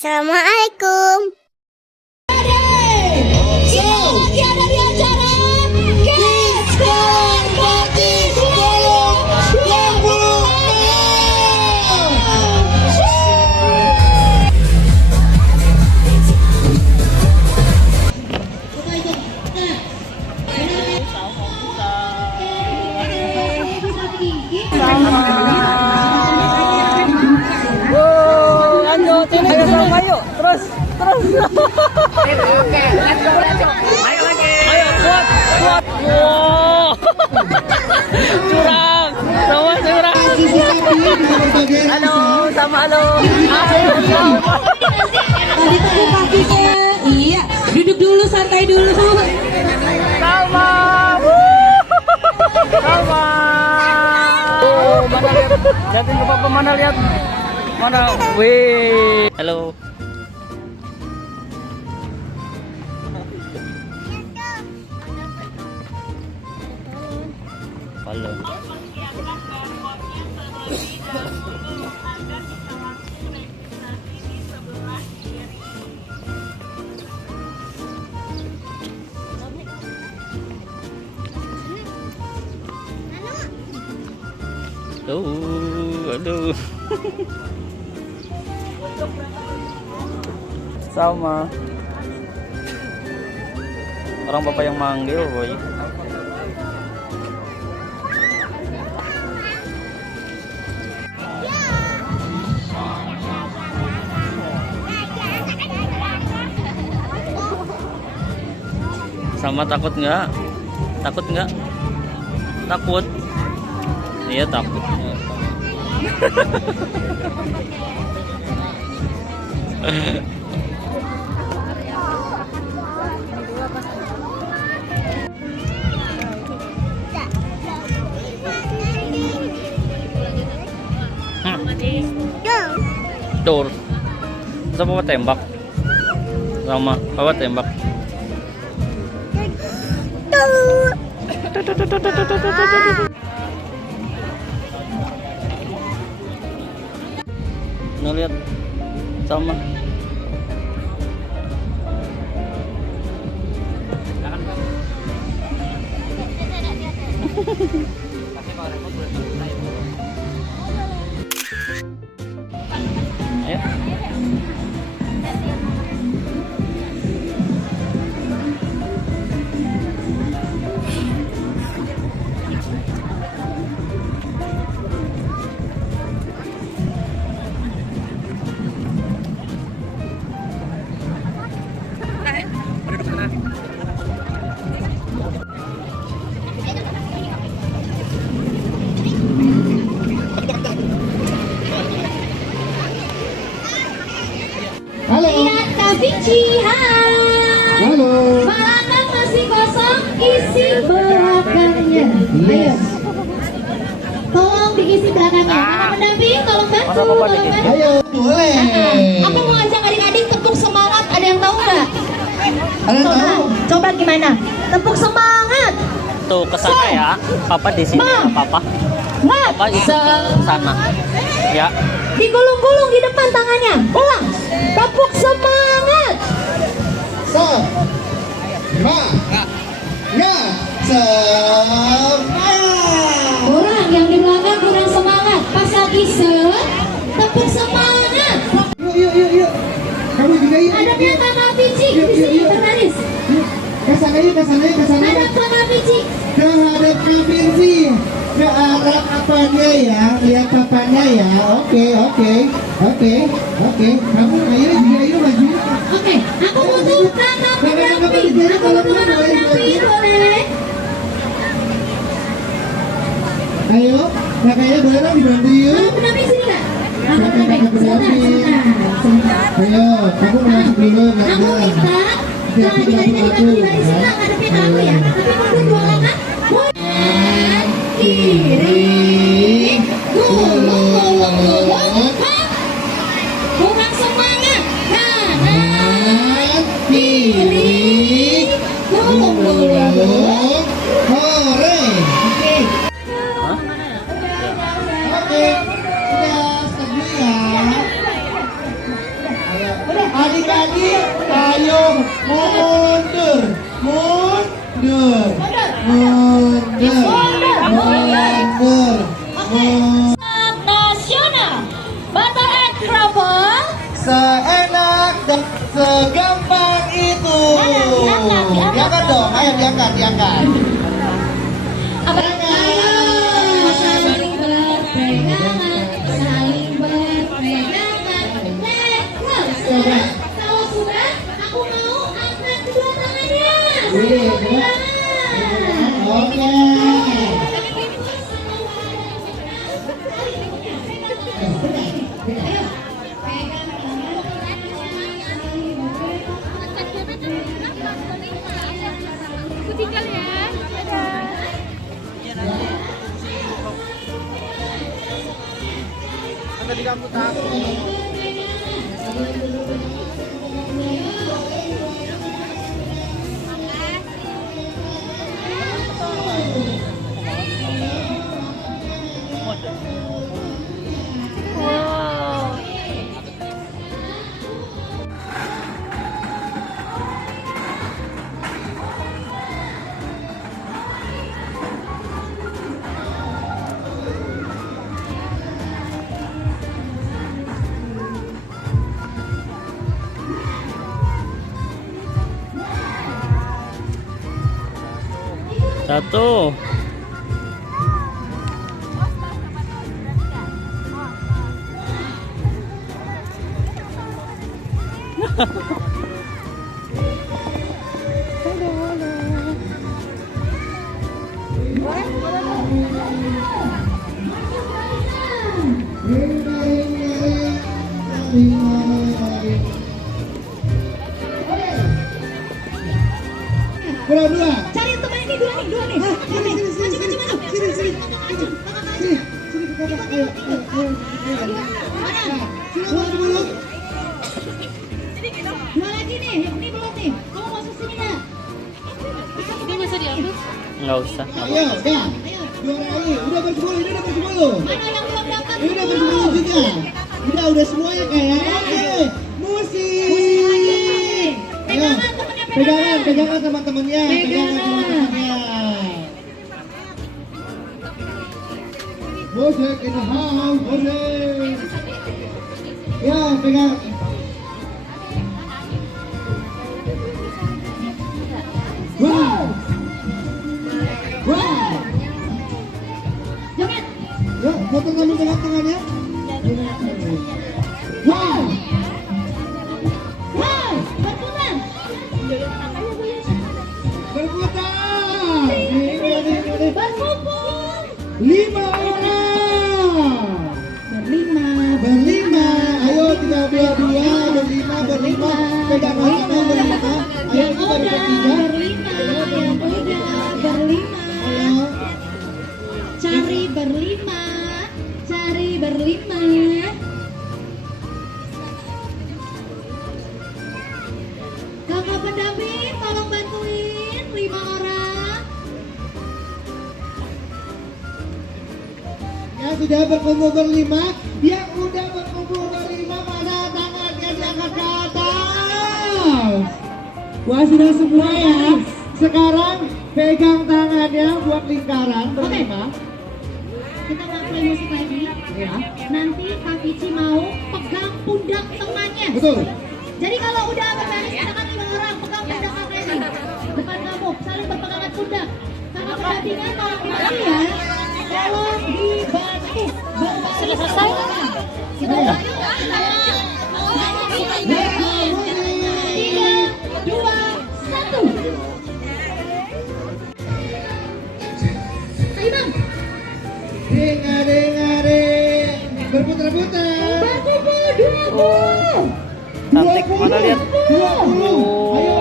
Assalamualaikum. Bagian dari acara Kids Kompati 2020. Lanjut ini ayo terus Oke, let's go. Ayo lagi. ayo kuat wow curang sama halo Tadi kakinya. Iya, duduk dulu, santai dulu. Salma mana lihat liatin ke papa mana lihat mana wih halo halo aduh sama orang bapak yang manggil boy sama takut nggak takut iya takut Tur sama tembak sama apa tembak ngeliat sama ayo Lihat Kak Vici, hai. Halo. Belakang masih kosong, isi belakangnya. Ayo. Tolong diisi belakangnya. Mana pendamping, tolong bantu. Ayo, boleh. Aku mau ngajak adik-adik tepuk semangat. Ada yang tahu nggak? Ada yang tahu? Coba gimana? Tepuk semangat. tuh ke sana ya papa di sini nggak apa-apa papa itu ke sana ya Digulung-gulung di depan tangannya. Ulang. Tepuk semangat. Kurang yang di belakang kurang semangat. Pas lagi tepuk semangat. Yuk. Kamu juga yuk. Hadapnya Kakak Vici di sini berbaris. Ke sana yuk. Hadap Kakak Vici. Terhadap Kak Vinci. Ke arah papanya ya. Lihat papanya ya. Oke. Kamu ayo juga yuk maju. Oke, aku butuh kakak pendamping. Aku butuh kakak pendamping, boleh? Ayo, kakaknya boleh dong dibantu yuk. Kakak pendamping sini nggak? Kakak pendamping, sebentar. Ayo, kamu masuk dulu. Aku minta kalau adik-adik dari sini ngadepin aku ya. Tapi mundur dua langkah. Kanan, kiri, gulung. Kurang semangat. Kanan, kiri, gulung. Hore. Oke. Oke. Sudah, stop dulu ya. Ayo. lagi. Ayo mundur. Mundur. Nasional Butter Egg Crumble. Seenak dan segampang itu. Diangkat dong, ayo diangkat. Apa? Saling berpegangan, saling berpegangan. Let's go. Kalau sudah, aku mau angkat kedua tangannya. Saling berpegangan. Oke. Tinggal ya. Dadah. Tadi kamu tahu. Satu. Bola dua. Cari teman ini dua nih. Maju. Sini ke kakak. Ayo. Mana? Bola dulu. Dua lagi nih, ini belum nih. Kamu masuk sini nggak? Ini bisa diambil? Nggak usah. Ayo, dah. Ayo. Dua lagi. Udah bersepuluh. Mana yang belum dapat? Ini udah bersepuluh juga. Udah semuanya kayak. Oke. Musik. Musik lagi. Ayo. Pegangan sama temennya. Musik in the house. Musik. Ya, pegang. Wow. Joget. Ya, potong kamu dengan tangannya. Wow. Berputar. Berputar. Berkumpul. 5 orang. Berlima. Ayo tinggal dua. Berlima. Pegang tangan berlima. Ayo kita bertiga. Berlima. Ayo. Cari berlima. Kakak pendamping, tolong bantuin 5 orang. Yang sudah berkumpul berlima, yang udah berkumpul berlima, mana tangannya diangkat ke atas. Wah, sudah semua ya. Sekarang pegang tangannya buat lingkaran berlima. Kita nggak play musik lagi. Ya. Nanti Kak Vici mau pegang pundak temannya. Betul. Jadi kalau udah beres, misalkan 5 orang pegang pundak kakak ini depan kamu, saling berpegangan pundak. Kakak pendampingan tolong dibantu ya. Tolong dibantu. Sudah selesai? Kita ayo. 3, 2, 1. Ayo bang. Ding. Berputar-putar. Berkumpul 20. Cantik, mana lihat. 20. Ayo.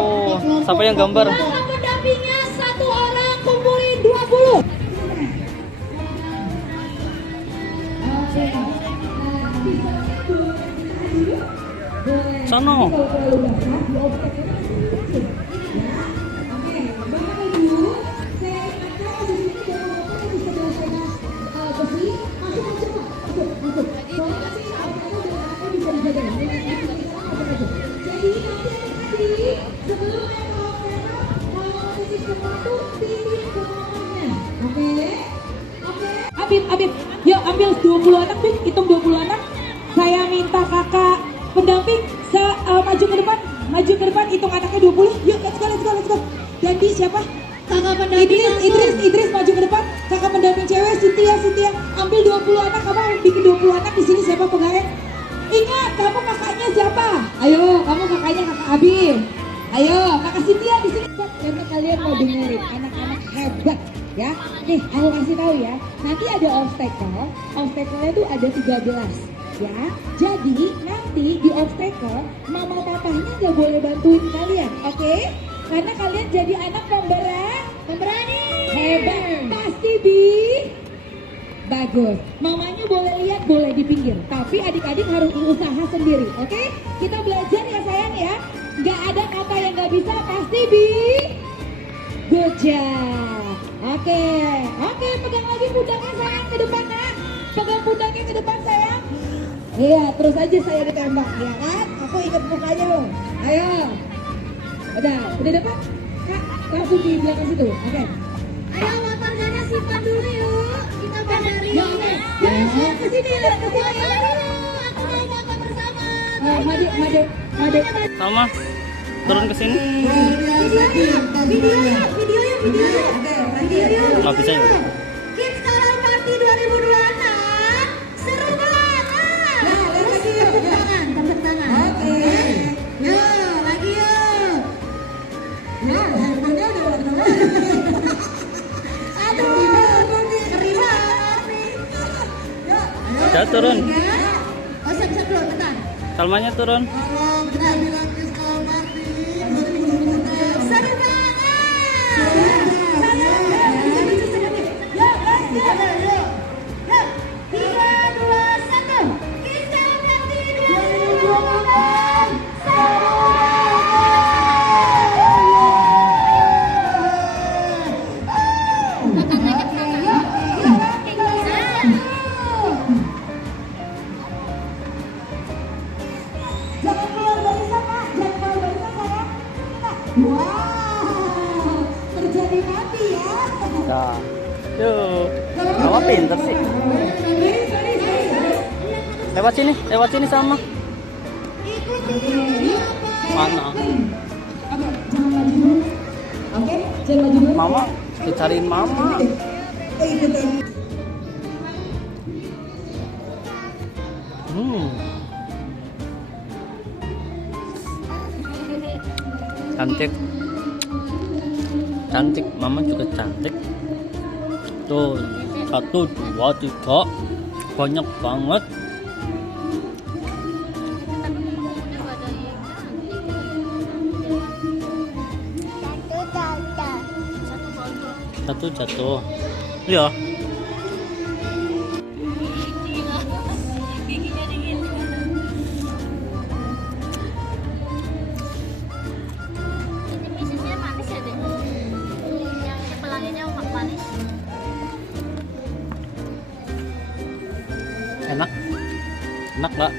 Siapa yang gambar? Kakak pendampingnya 1 orang kumpulin 20. Sono. Jadi pendamping maju ke depan hitung anaknya 20. Yuk, let's go. Jadi siapa? Kakak pendamping Idris maju ke depan. Kakak pendamping cewek Cynthia ambil 20 anak. Kamu bikin 20 anak di sini, siapa pegawai? Ingat, kamu kakaknya siapa? Ayo, kamu kakaknya kakak Abi. Ayo, kakak Cynthia di sini. Karena kalian mau dengerin anak-anak hebat ya. Nih, aku kasih tahu ya. Nanti ada obstacle-nya tuh ada 13 ya. Jadi nanti di obstacle mama papahnya nggak boleh bantuin kalian, oke? Karena kalian jadi anak pemberani. Hebat, pasti Bi. Bagus. Mamanya boleh lihat, boleh di pinggir. Tapi adik-adik harus usaha sendiri, oke? Kita belajar ya sayang ya. Nggak ada kata yang nggak bisa, pasti Bi. Good job. Oke, pegang lagi pundaknya sayang ke depan nak. Pegang pundaknya ke depan sayang. Iya, terus aja saya ditembak, ya kan? Aku ingat mukanya loh. Ayo. Udah dapat? Kak, langsung di belakang situ. Oke. Ayo warganya simpan dulu yuk. Kita bandari. Ya, oke. Ya, ke sini. Aku mau foto bersama. Made. Sama. Turun ke sini. Video yuk. Nggak bisa ya? Kids Karang Party 2026. Seru banget. Tepuk tangan. Oke. Yuk, lagi yuk. Ya, handphonenya udah warna-warni. Aduh, ngeri banget nih. Yuk. Udah turun. Oh, siap dulu, bentar. Salmanya turun. Seru banget. Wow, terjadi mati ya. Nah. Yuk. Mama pinter sih. Lewat sini sama. Mana? Oke, jangan maju dulu. Mama, dicariin mama. Cantik, mama juga cantik. Tuh, 1, 2, 3, banyak banget. Satu jatuh. Iya. Enak nggak?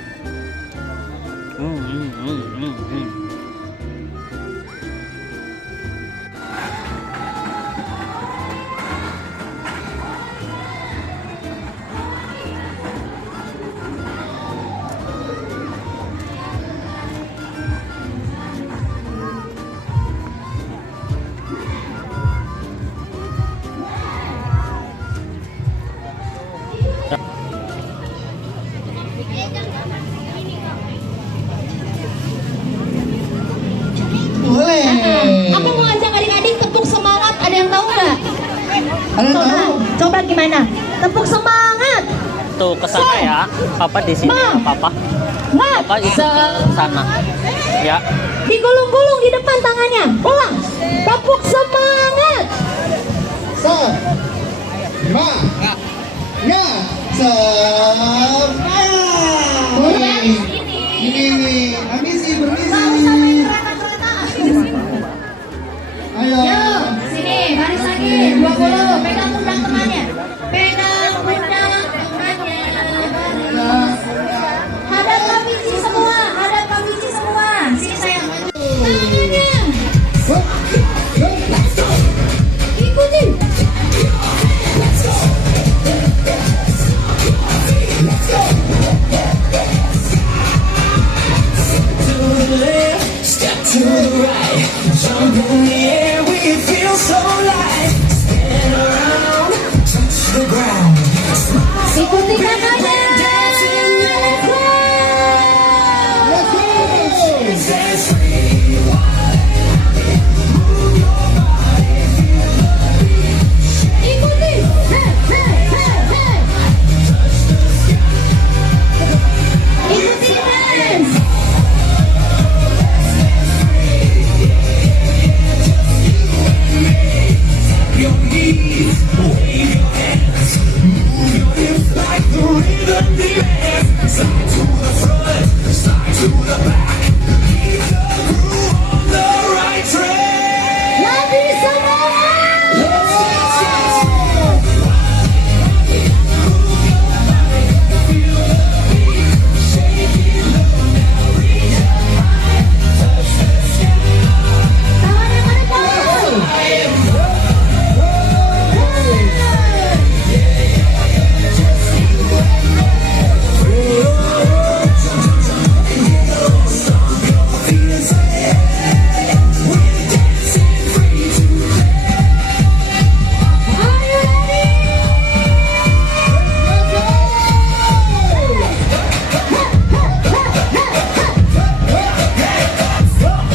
Boleh. Aku mau ajak adik-adik tepuk semangat. Ada yang tahu nggak? Ada yang tahu? Coba gimana? Tepuk semangat. Tuh ke sana ya. Papa di sini. Papa ikut ke sana. Ya. Digulung-gulung di depan tangannya. Ulang. Tepuk semangat. Ya, ini, permisi. Ayo. Yuk, sini, baris lagi. 20. Pegang pundak temannya. Pegang pundak temannya. Hadap kambingci semua. Sini sayang. Tangannya. Ikuti. to the right, jump in the air, we feel so light. Spin around, touch the ground. Ikuti kakaknya. Dance free, wild and happy. Move your body, feel the beat. Ikuti. Hey, hey, hey, hey. Ikuti dance. Your knees, wave your hands, move your hips like the rhythm demands. Side to the front, side to the back. Keep the groove on the right track. Lagi semua. Let's dance. Tangan yang ada bawah. Are you ready?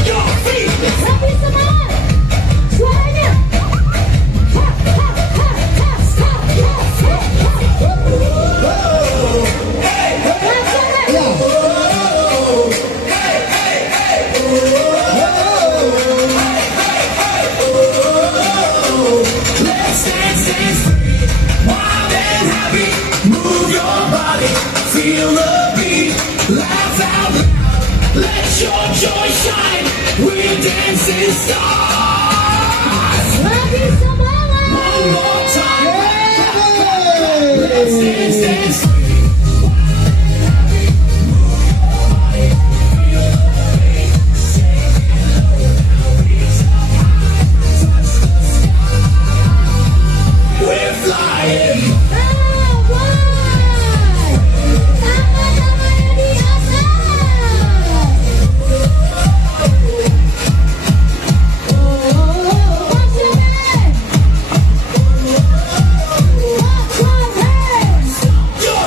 Your feet. Lebih semangat. Suaranya. Let's dance, dance free, wild and happy. Move your body, feel the beat. Laugh out loud, let your joy shine. We're dancing stars. Lebih semangat. One more time. Let's dance, dance free. We're flying. Tangan-tangannya di atas. What's your name? What's your name? Your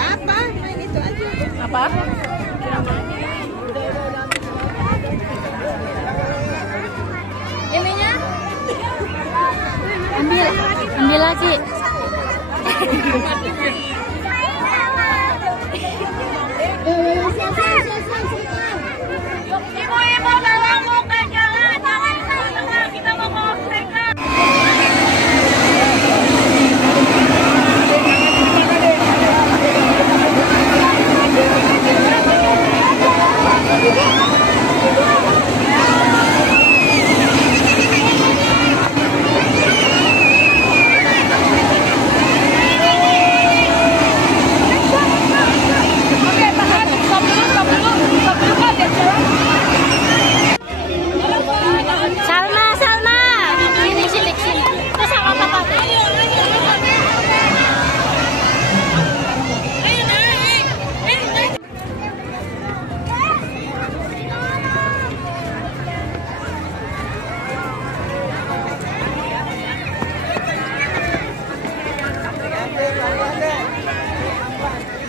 apa-apa, main itu aja. Apa? Ininya? Ambil lagi. Ibu-ibu bawa muka jalan, jangan tengah-tengah, kita mau bawa mereka. Salma. Sini. Terus sama papa.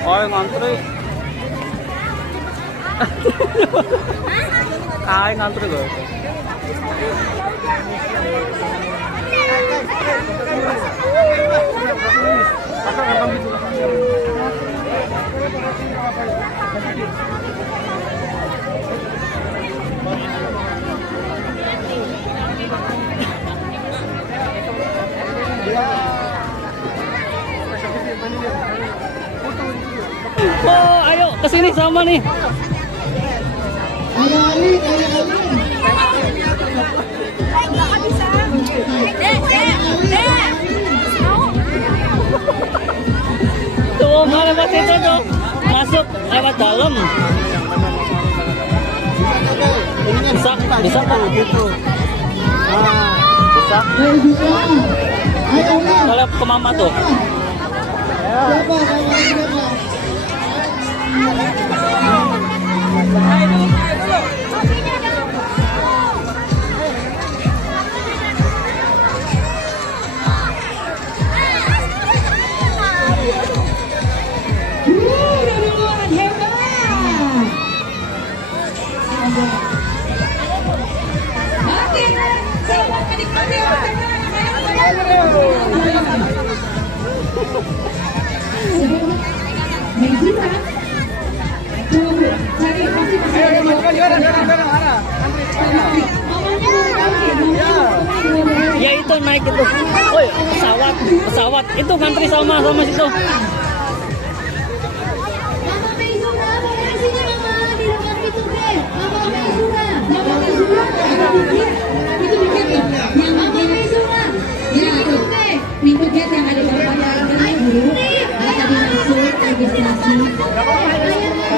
Oh, ngantri. Kain ngantri loh. Oh, ayo kesini sama nih. Ada Ali. Tuh, mana pas itu tuh masuk lewat dalam. Bisa kan gitu. Bisa. Ayo Ali. Kalau ke mama tuh. Duluan, hebat. Oke, selamat menikmati Ya itu naik itu. Oh, pesawat itu ngantri sama situ. Mama Meizura, Mama di sini Mama di depan pintu gate. Mama Meizura, Mama Meizura. itu tiket ya. Yang Mama Meizura, di pintu gate. pintu gate yang ada di depan yang dulu. Tadi masuk registrasi. Ini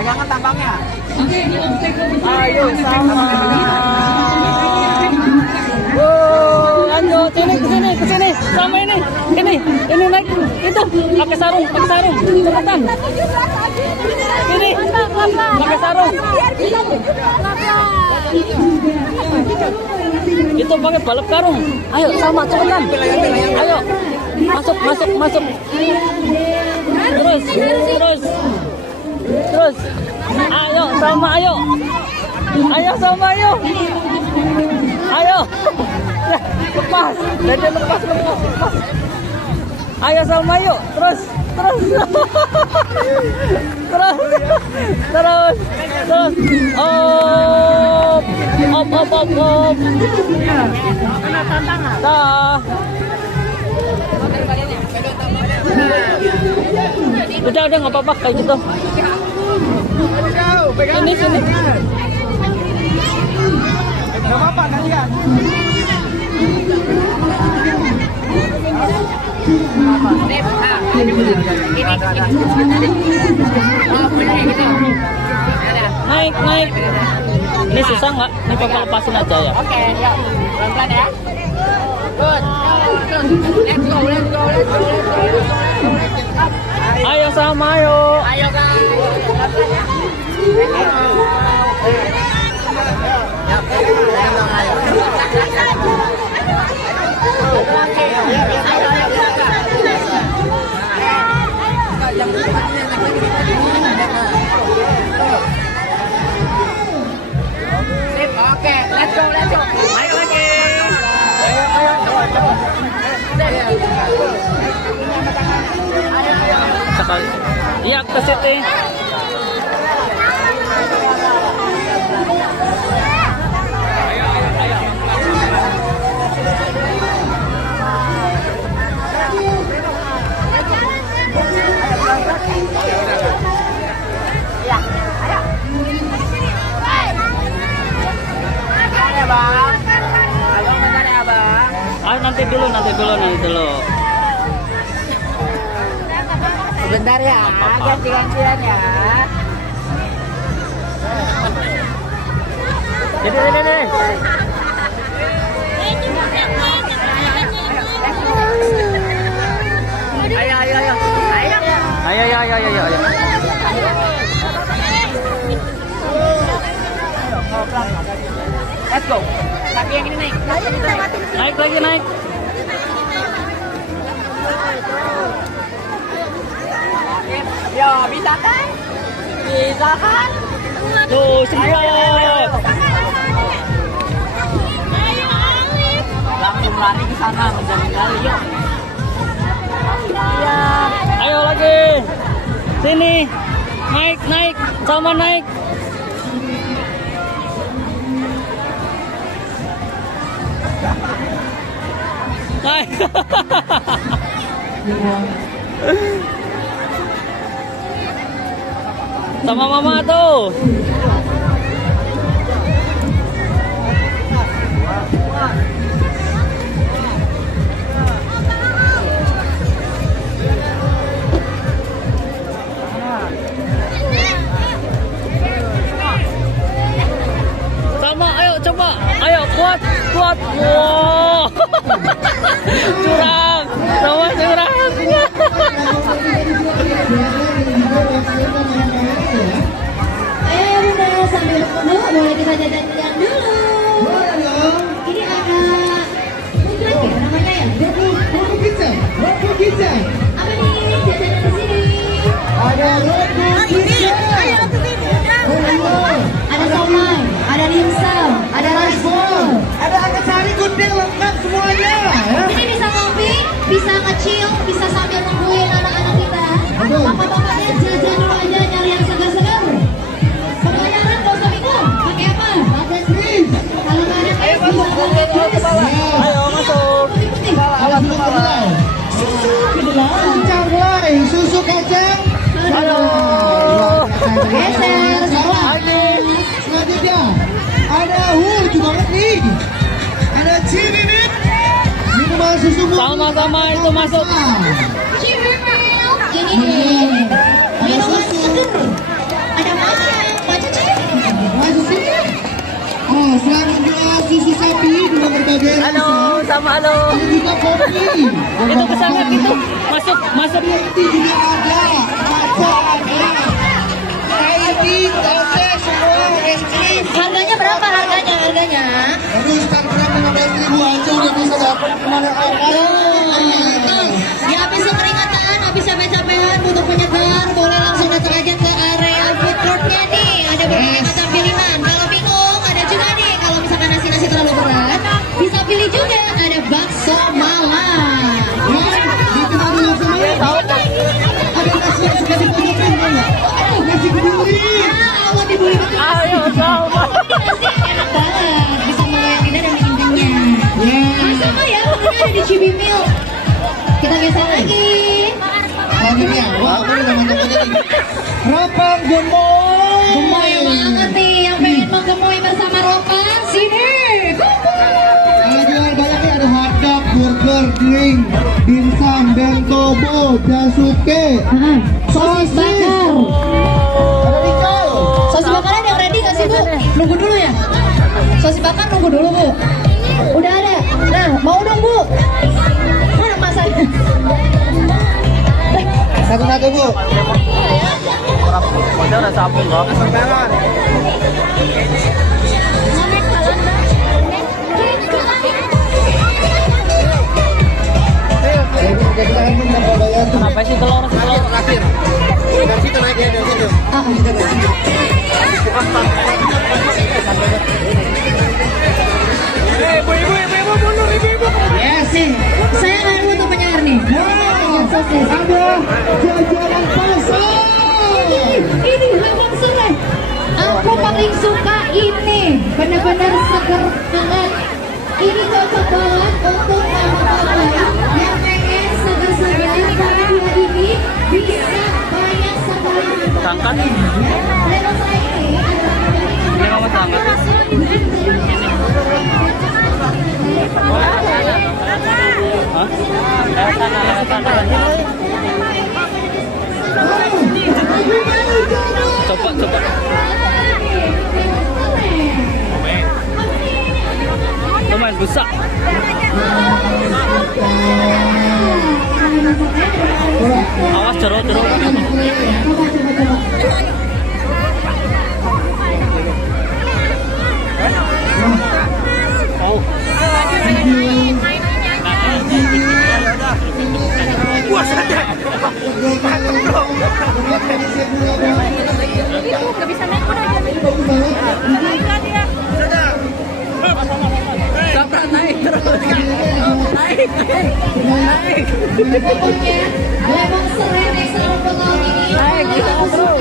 Pegangan tambangnya. oke, di obstacle. Ayo sama. Wow, lanjut ke sini sama ini naik itu pakai sarung cepetan ini pakai sarung itu pakai balap karung. Ayo sama cepetan, ayo masuk terus ayo sama ayo lepas ayo sama ayo terus op kena tantangan udah nggak apa-apa kayak gitu. Sini nggak apa-apa nanti kan. Naik, naik. Ini susah nggak? Ini papa lepasin aja ya. Oke, yuk. Pelan-pelan ya. Good. Let's go, let's go, let's go, let's go, let's go. Ayo sama, ayo. Ayo guys. Pelan-pelan ya. Sip, oke, let's go, let's go. Ayo lagi. Ayo, ayo, coba. Ayo, ayo. Sekali. Iya, ke situ. Ah, nanti dulu. Sebentar ya, ganti-gantian ya. Jadi. Ayo. Let's go. Tapi yang ini naik. Naik lagi, naik. Yo, bisa kan? Bisa kan? Tuh, semprot. Langsung lari ke sana menjadi kali yuk. Iya. Ayo lagi. Sini. Naik. Sama naik. Naik. Sama mama tuh. Sama, ayo coba. Ayo kuat. Wow. Curang. Sama curang. Bunda, sambil menunggu boleh kita jajan-jajan dulu. Boleh dong. Ini ada mungkin ya namanya ya. Roku pizza. Apa nih jajanan di sini? Ada Roku pizza. Ada somai, ada dimsum, ada rice bowl. Ada akasari gudeg lengkap semuanya. Ya. Ini bisa ngopi, bisa kecil, bisa sambil nungguin anak-anak kita. Betul. Bapak-bapaknya jajan dulu aja nyari yang segar-segar. Pembayaran gak usah bingung, pakai apa? Pakai kris. Kalau nggak ada kris bisa pakai kris. Ayo masuk. Putih-putih. Awas kedelai. Susu kedelai. Kacang selai, susu kacang. Halo. Geser, salah. Selanjutnya ada juga nih. Ada Cirimit. Minuman susu murni. Sama-sama itu masuk. Cheery milk. Ini nih. Minuman seger. Ada macam Masuk sini. Oh, selanjutnya susu sapi dengan berbagai rasa. Halo, sama halo. Ada juga kopi. Itu ke sana gitu. Masuk. Ini juga ada. Maca ada. Kayak tote semua es krim. Harganya berapa harganya? Aduh, sekarang 15.000 aja udah bisa dapat kemana-mana. Ya habis keringatan, habis capek-capekan, butuh penyegar, boleh langsung datang aja ke area food court-nya nih. Ada berbagai macam pilihan. Kalau bingung, ada juga nih. Kalau misalkan nasi terlalu berat, bisa pilih juga. Ada bakso malam. Kita dulu sama. Ada nasi yang sudah dipakai enggak? Nasi keduri. Allah dibeli betul. Ayo sama. Nasi enak banget, bisa melayani lidah dan bikin kenyang. Sama ya, pokoknya ada di Chibi Milk. Kita geser lagi. Selanjutnya, wah, ini teman-teman ini. Rapang gemoy. Gemoy banget nih, yang pengen menggemoy bersama Ropan, sini. Kalau jual banyak nih ada hotdog, burger, piring, dimsum, bentobo, jasuke, Sosis bakar. Sosis bakaran yang ready nggak sih Bu? Nunggu dulu ya. Sosis bakar nunggu dulu Bu. Udah ada. Nah, mau dong Bu. Mana masanya? Satu-satu Bu. Udah ada sabun loh. Kenapa sih telur? Terakhir. Dari situ naik ya, dari situ. Ibu, mundur, ibu. Yes nih. Saya nggak butuh penyair nih. Sosis. Ada jajanan pasar. Ini Habang Sore. Aku paling suka ini. Benar-benar seger banget. Ini cocok banget untuk mama-mama yang pengen segar-segar karena dia ini bisa banyak sekali. Sangkat. Lemon saya ini Ini kamu sangkat. Hah? Lewat sana. Coba. Lumayan besar. Awas jeruk. Oh. Pokoknya Lemon Sore Extra untuk tahun ini aku suka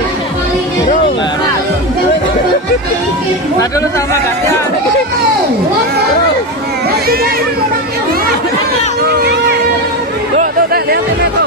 Nah dulu sama gantian. Tuh, lihatin itu.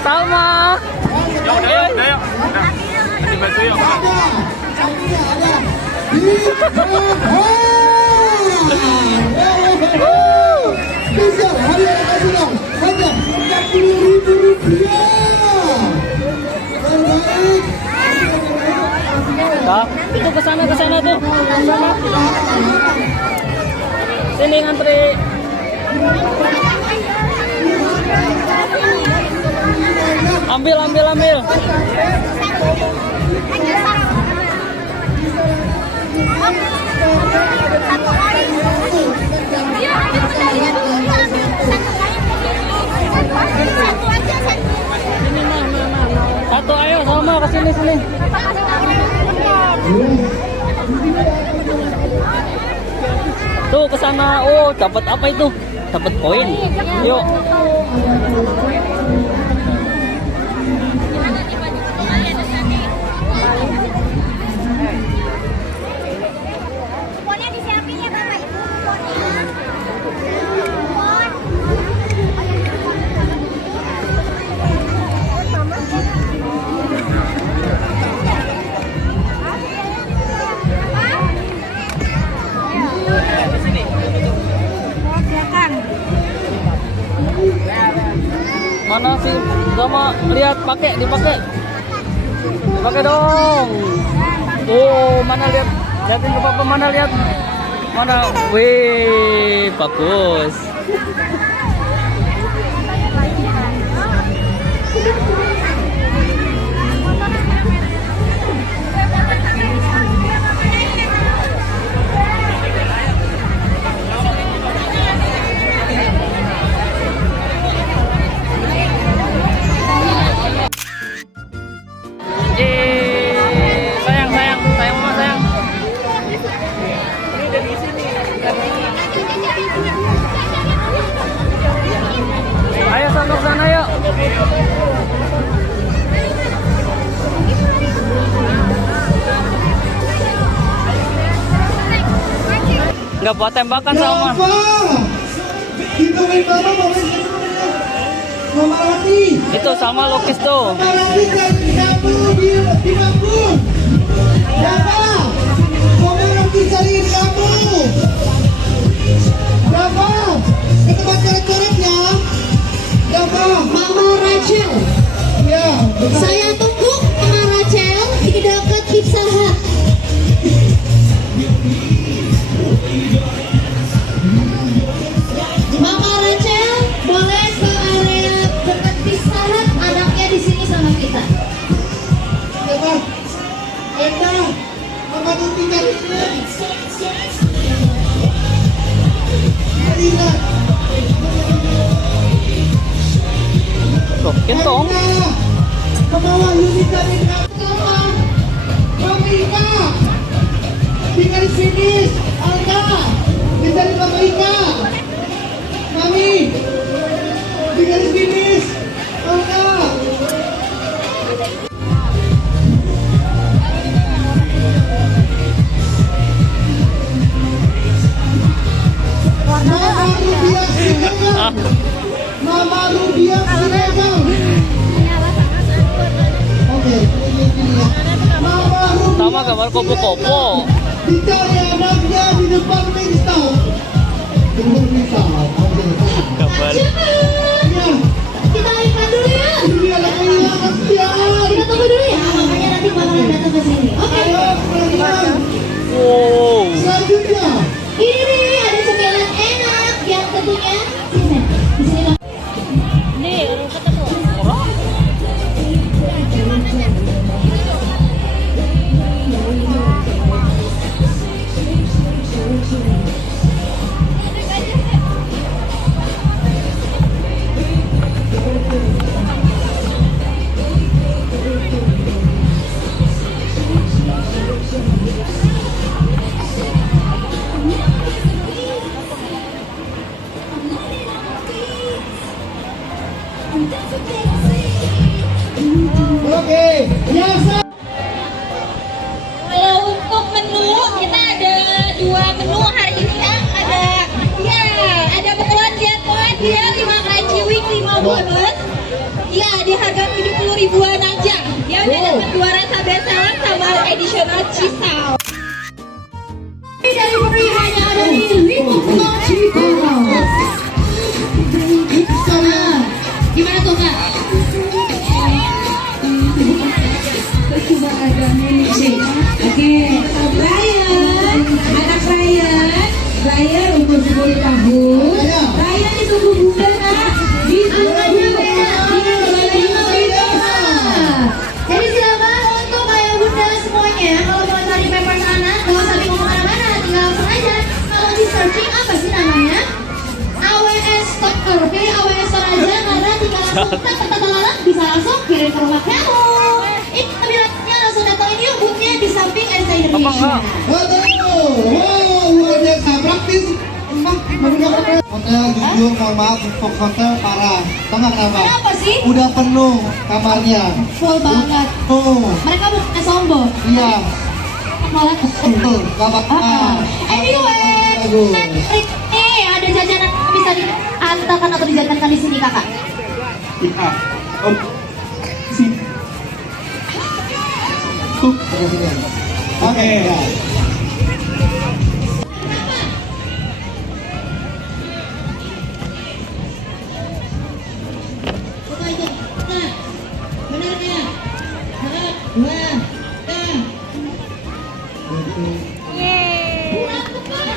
Salma. Ya udah yuk. Dibantu yuk. Bisa hadiah kasih dong. Hanya Rp40.000. Terbaik. Kak, itu kesana tuh. Sana. Sini ngantri. Ambil. Satu ayo sama kesini sini. Tuh kesana. Oh dapat apa itu? Dapat koin. Yuk. Kuponnya disiapin ya Bapak Ibu. Kuponnya. Mana sih? Sama lihat dipakai dong. Oh mana lihatin ke papa, mana lihat mana, wih bagus. Nggak buat tembakan sama. Rafa, kita main Mama, Mama Rati. Itu sama lukis tuh. Mama Rati cari kamu di bangku. Rafa, Mama Rati cariin kamu. Rafa, ke tempat coret-coret ya. Rafa, Mama Rachel. ya. Saya tunggu Mama Rachel di dekat Pizza Hut. Mama Rachel boleh ke area dekat Pizza Hut. Anaknya di sini sama kita. Rafa, Enda, Mama Tuti cariin. Marina. Loh, kentong. Kebawa Yuni cariin kamu. Mama di garis finish. Alka, dicari Mama Ika. Mami, di garis finish. Alka. Mama Rubiah Siregar. Mama Rubiah Siregar. Oke, ini ya. Mama Rubiah Sama gambar kopo-kopo. dicari anaknya di depan Winston. Tunggu Winston. Oke. Gambar. Ya, Kita iklan dulu ya. ini anaknya hilang kasihan. Kita tunggu dulu ya. Makanya nanti bakalan datang ke sini. Oke. Ayo, pelan-pelan. Wow. Selanjutnya, Ini nih ada cemilan enak yang tentunya sini. Di sini Bang. oke. Biasa. Kalau untuk menu kita ada 2 menu hari ini ya. Ada betulan dia 5 crunchy wing 5 bonus. Ya, di harga 70 ribuan aja. Dia udah dapat 2 rasa besaran sama additional cheese sauce. Ini dari pilihannya ada di Liverpool Chicago. Gimana tuh Kak? Coba ada nih. Oke, Ryan umur 10 tahun. Ryan ditunggu bunda nak. Angkanya beda. Jadi silakan untuk ayah bunda semuanya. Kalau mau cari papers anak, nggak usah bingung kemana-mana, tinggal langsung aja. Kalau di searching apa sih namanya? AWS Store. Pilih AWS Store aja karena tinggal langsung tak bisa langsung kirim ke rumah kamu. Ini tampilannya langsung datangin yuk boothnya di samping SC Indonesia. Wow, luar biasa. Praktis. Hotel jujur, mohon maaf untuk hotel parah. Tahu nggak kenapa? Kenapa sih? Udah penuh kamarnya. Full banget. Tuh, Mereka bukan sombong. iya. Malah Betul, gak bakal. Anyway, Bagus. ada jajanan bisa diantarkan atau dijajankan di sini kakak. Iya. Om. Si. Tuh, oke. Ya. Coba itu, nah, benar nggak? Wah, nah. Pulang kepala.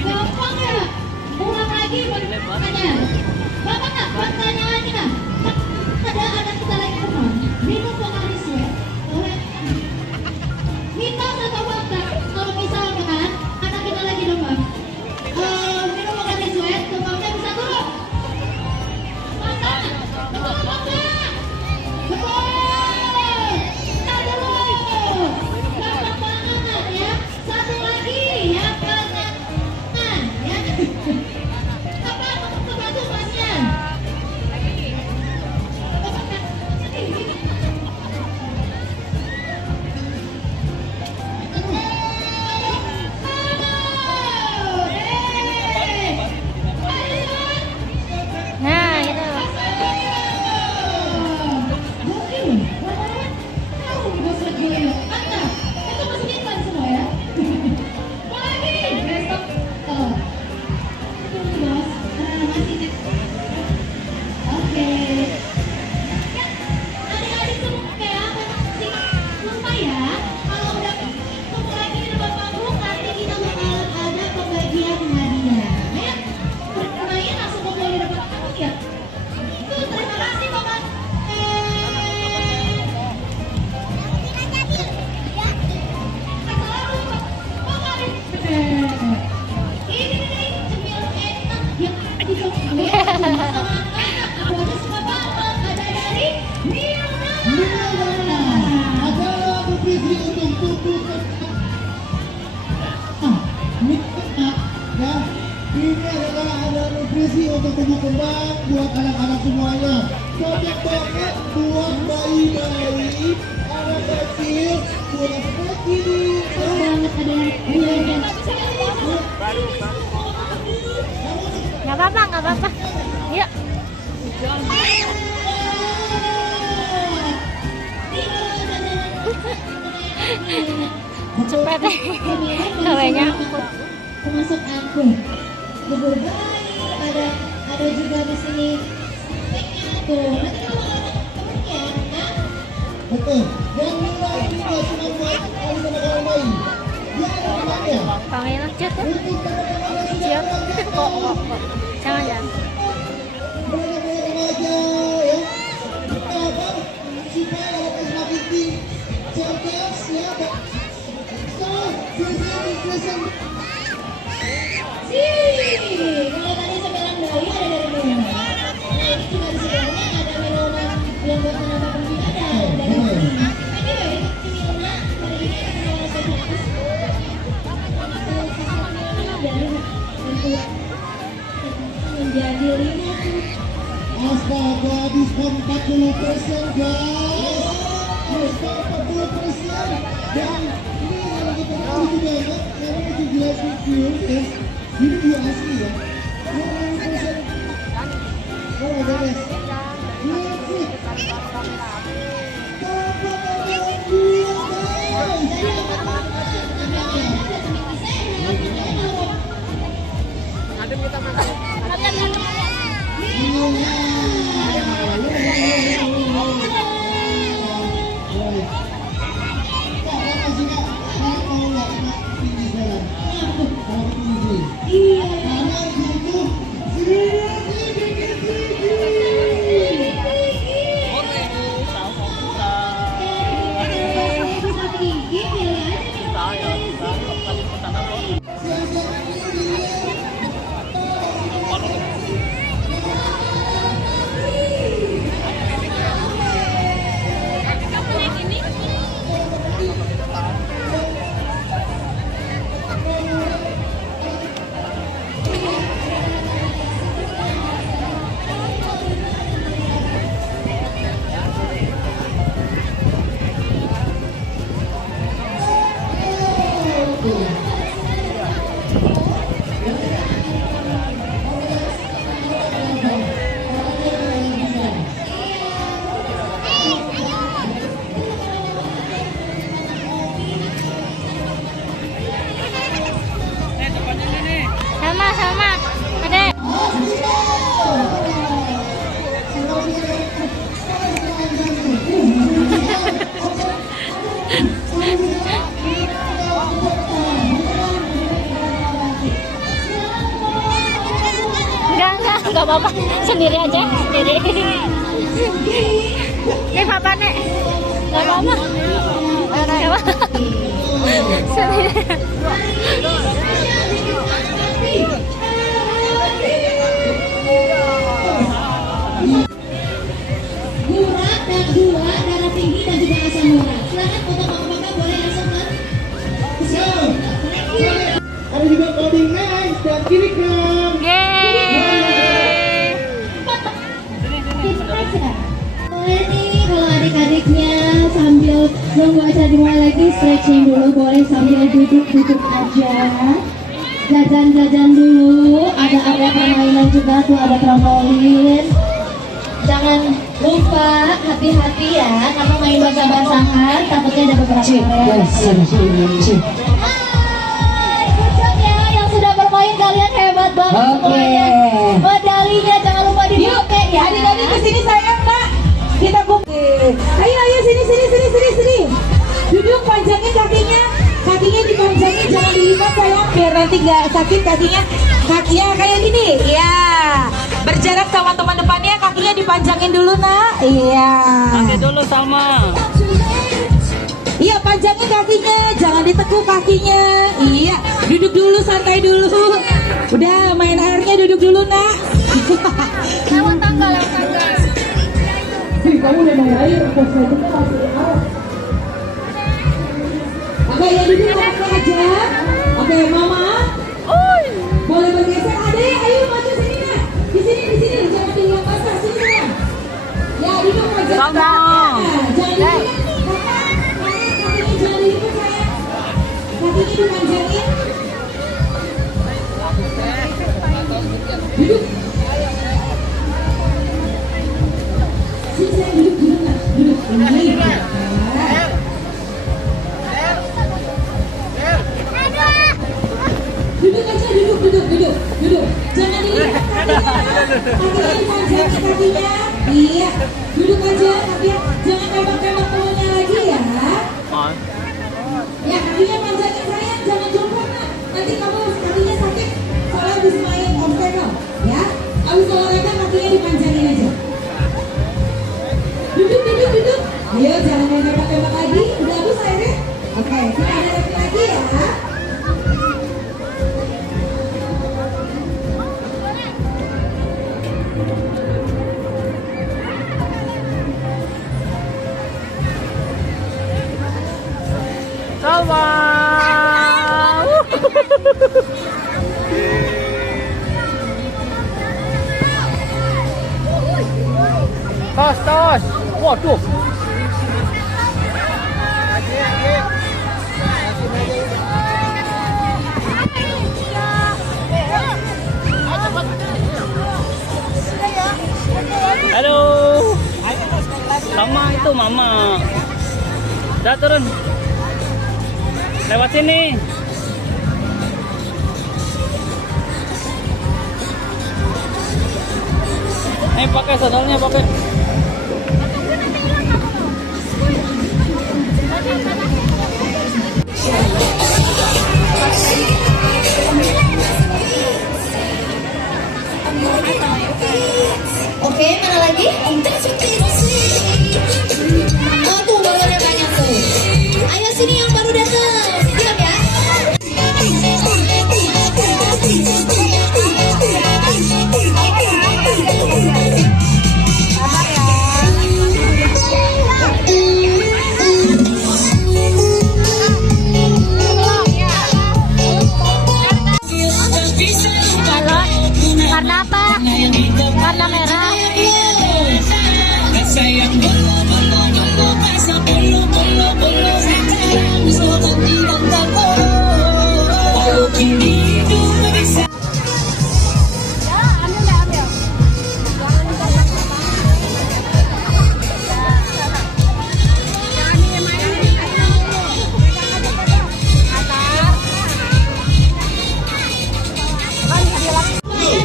Gampang ya? Ulang lagi pertanyaannya. Bapak nggak pertanyaannya? Ada anak kita lagi demam, minum vokalisnya. Kita nggak tahu apa. Kalau misalkan anak kita lagi demam, minum vokalisnya, demamnya bisa turun. Masa? Betul apa enggak? Betul. Kita dulu. Ya, ini adalah ada nutrisi untuk tumbuh kembang buat anak-anak semuanya. Cocok banget buat bayi-bayi, anak kecil, buat kecil. banget ada yang Nggak apa-apa, nggak apa-apa. Yuk. Cepet kawenya. termasuk aku bubur bayi ada juga di sini tuh nanti kalau temennya nah Betul. Dan nilai ini nggak cuma buat anak-anak bayi. Dia ada temannya. Panggil lanjut ya. Untuk teman-teman yang sudah Siap. berangkat, Jangan. banyak-banyak remaja ya. Kenapa? Supaya mereka semakin cerdas ya. So, nutrition. kalau tadi sembilan bayi ada dari minuman nah ini juga di sebelahnya ada minuman yang buat menambah protein ada dari ini ini hari ini ada minuman spesialis dari untuk menjadi 5 Astaga, diskon 40% guys. Diskon 40%. Dan ini yang lagi terlalu banget karena itu jelas review ya. Ini dia asli ya. 40%. Oh my goodness. Gila sih. Sama-sama. Adek. Enggak apa-apa. Sendiri aja, sendiri. Nih papa nek. Enggak apa-apa. Enggak apa-apa. Sendiri. Gula dan gula, darah tinggi dan juga asam urat. Silakan untuk bapak-bapak boleh langsung ke Ada juga coding next dan kilogram. Yeay. Boleh nih kalau adik-adiknya sambil nunggu acara dimulai lagi stretching dulu, boleh sambil duduk-duduk aja. Jajan-jajan dulu, ada permainan juga tuh, ada trampolin. Jangan lupa hati-hati ya, karena main basah-basahan takutnya ada beberapa Hai, good job ya yang sudah bermain, kalian hebat banget semuanya. Medalinya jangan lupa dipakai ya. Adik-adik kesini sayang nak. Kita bukti. Ayo sini. Duduk, panjangin kakinya. Kakinya dipanjangin, jangan dilipat sayang. Biar nanti nggak sakit kakinya. Kakinya kayak gini. Ya. Berjarak sama teman depannya, kakinya dipanjangin dulu nak. Iya. Oke dulu sama. Iya, panjangin kakinya, jangan ditekuk kakinya. Iya, duduk dulu, santai dulu. Udah, main airnya duduk dulu nak. Lewat tangga. Kamu udah main air, posisinya masih out. Oke, ya duduk langsung aja. Oke, mama. Duduk. Sini saya duduk Kak. Duduk. Ini. Duduk aja, duduk. Jangan dilihat kakinya panjang kakinya. Iya, duduk aja kakinya. Jangan tembak-tembak temennya lagi ya. Ya kakinya panjangin sayang, jangan jongkok Nak. Nanti kamu kakinya sakit soalnya habis main obstacle. Ya, habis olahraga kakinya dipanjangin aja. Duduk. Ayo jangan main tembak-tembak lagi. Udah habis airnya. Oke, kita ada lagi ya. Salma. Tos. Waduh. Halo. Sama itu mama. Udah turun. Lewat sini. Pakai sandalnya pakai. Oke, mana lagi? Oh tuh balonnya banyak tuh. Ayo sini yang baru datang. Siap ya? Karena apa? Karena merah.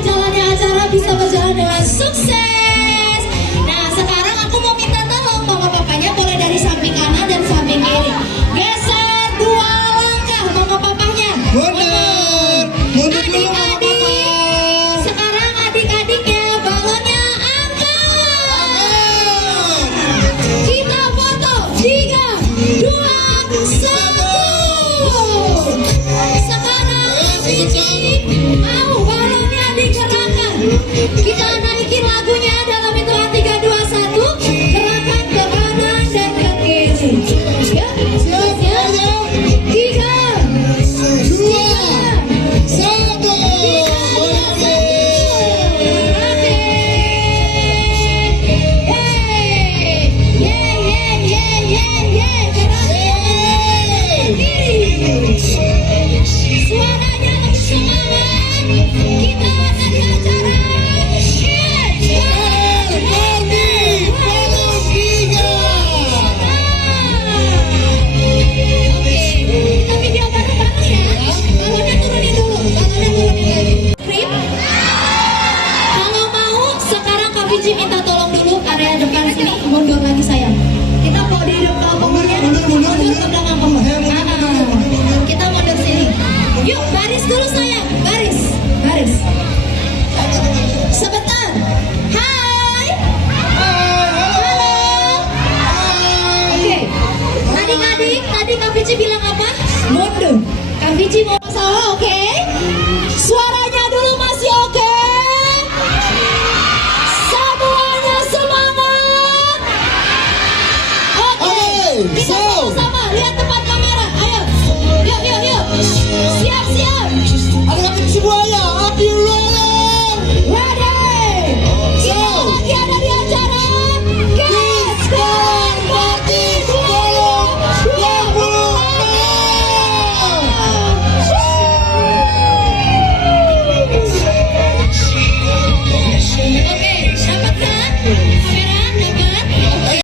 Jalannya acara bisa berjalan dengan sukses. Nah sekarang aku mau minta tolong mama papanya boleh dari samping kanan dan samping kiri. Geser 2 langkah mama papanya. Mundur dulu mama papa. Sekarang adik-adiknya balonnya angkat. Kita foto 3, 2, 1. Sekarang adik mau balonnya digerakkan. Kita naikin lagunya dalam hitungan 3, 2, 1. Gerakan ke kanan dan ke kiri. Ya, siap. 3, 2, 1. Suaranya lebih semangat. Kita akan di acara tapi dia baru-baru ya. Balonnya turunin dulu. Krip. Kalau mau sekarang Kak Vici minta tolong dulu area depan sini mundur lagi sayang. Kita mau di depan pohonnya mundur ke belakang pohon. Kita mundur sini. Yuk baris dulu sayang. Baris. Sebentar. Hai. Halo. Oke. Adik-adik, tadi Kak Vici bilang apa? Mundur. Kak Vici mau solo, oke? Suara